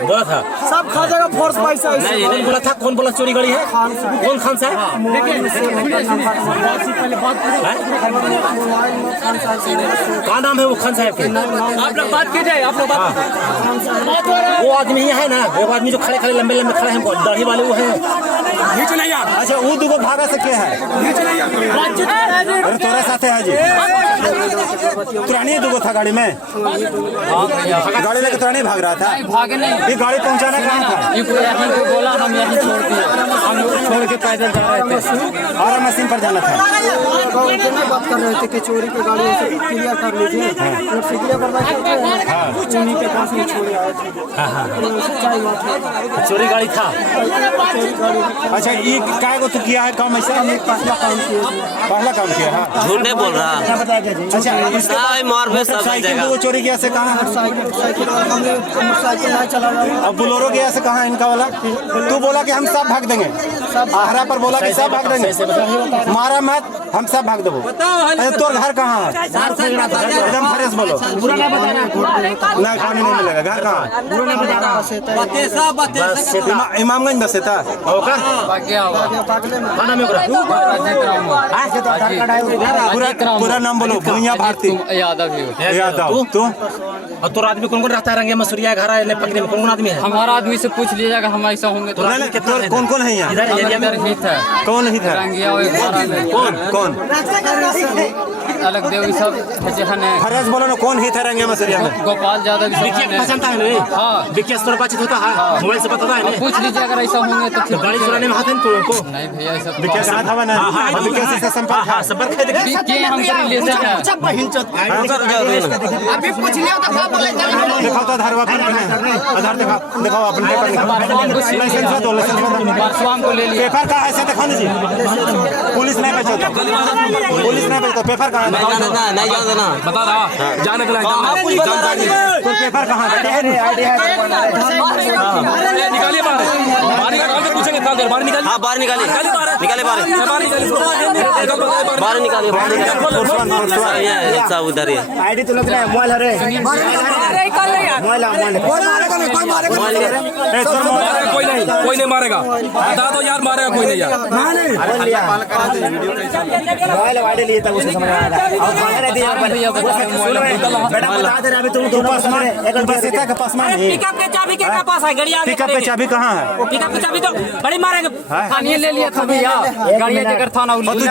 बोला था सब खा जाएगा फोर्स पैसा नहीं बोला था। कौन बोला चोरी गाड़ी है? कौन खान साहब? क्या नाम है वो खान साहब के? आप लोग बात कीजिए, आप लोग बात। वो आदमी ही है ना, वो आदमी जो खड़े खड़े लंबे लंबे खड़े हैं दाढ़ी वाले, वो है। अच्छा वो दुगो भागा से क्या है? अरे तोरा साथे है जी तुरानी दुगो था गाड़ी में? गाड़ी लेके तुरानी भाग रहा था? भागे नहीं, ये गाड़ी पहुंचाना कहाँ था? ये बोला हम यहीं छोड़ दिए, हम छोड़ के पैदल जा रहे थे और मशीन पर जाना था। बात कर रहे थे कि चोरी की गाड़ी क्लियर कर लीजिए, उन्हीं के पास में छोड़े आए थे। सच्चाई बात है, चोरी गाड़ी था। अच्छा ये काय को तो किया है काम ऐसा? पहला काम किया है। झूठ नहीं बोल रहा। अच्छा मोटरसाइकिल वो चोरी किया से कहाँ? मोटरसाइकिल नहीं चला रहा। अब बुलोरो गया से कहाँ इनका वाला? तू बोला कि हम सब भाग देंगे, आहरा पर बोला कि सब भाग देंगे। मारा मत, हम सब भाग देबो। अरे तोर घर कहाँ है? एकदम फ्रेश बोलो। ना खाने नहीं मिलेगा। घर कहाँ है? इमामगंज बसे था। पूरा नाम बोलो। भूमिया भारती यादव। तू और तोर आदमी कौन कौन रहता है? रंगे मसूरिया घर है पकड़े में कौन कौन आदमी है? हमारा आदमी से पूछ लीजिएगा, हम ऐसा होंगे तो। कौन कौन है यहाँ? हित है, कौन ही था? रंगिया और कौन कौन? अलग देवी सब है। फरेज बोलो ना, कौन ही था रंगे मसूरिया में? गोपाल यादव सब पहचानता है ना? हाँ, विकेश तोर बातचीत होता है, मोबाइल से बताता है ना? पूछ लीजिए अगर ऐसा होंगे तो। गाड़ी चुराने में हाथ है तो उनको नहीं भैया ऐसा विकेश साथ हवा ना? विकेश से संपर्क है? संपर्क है। के हम रिलेशन है। अभी पूछ लिया तो क्या बोले? दिखाओ तो आधार वापस आधार दिखाओ अपन पेपर दिखाओ। लाइसेंस दो, लाइसेंस परसों को ले लिया। पेपर कहाँ है? ऐसे दिखाओ ना जी। पुलिस नहीं बेचता, पुलिस नहीं बेचता। पेपर कहाँ है? नहीं जानता ना, बता रहा जाने के लिए तो पेपर कहाँ है? निकालिए बाहर निकाल के पूछेंगे कल देर बाहर निकालिए। हाँ बाहर निकालिए, निकाले बाहर निकालिए। सब उधर ही है। आईडी तो लग रहा है मोबाइल है। कोई नहीं मारेगा। बता दो यार, मारेगा कोई नहीं यार। मोबाइल आईडी लिए तब उसे समझ आएगा। और बेटा बता दे रहा अभी तुम दोनों एक बसीता के पास में पिकअप के चाबी के पास है, गाड़ी आगे पिकअप पे चाबी कहाँ है? पिकअप की चाबी तो बड़ी मारेंगे। ले लिया था भैया, गाड़ी जगह था ना।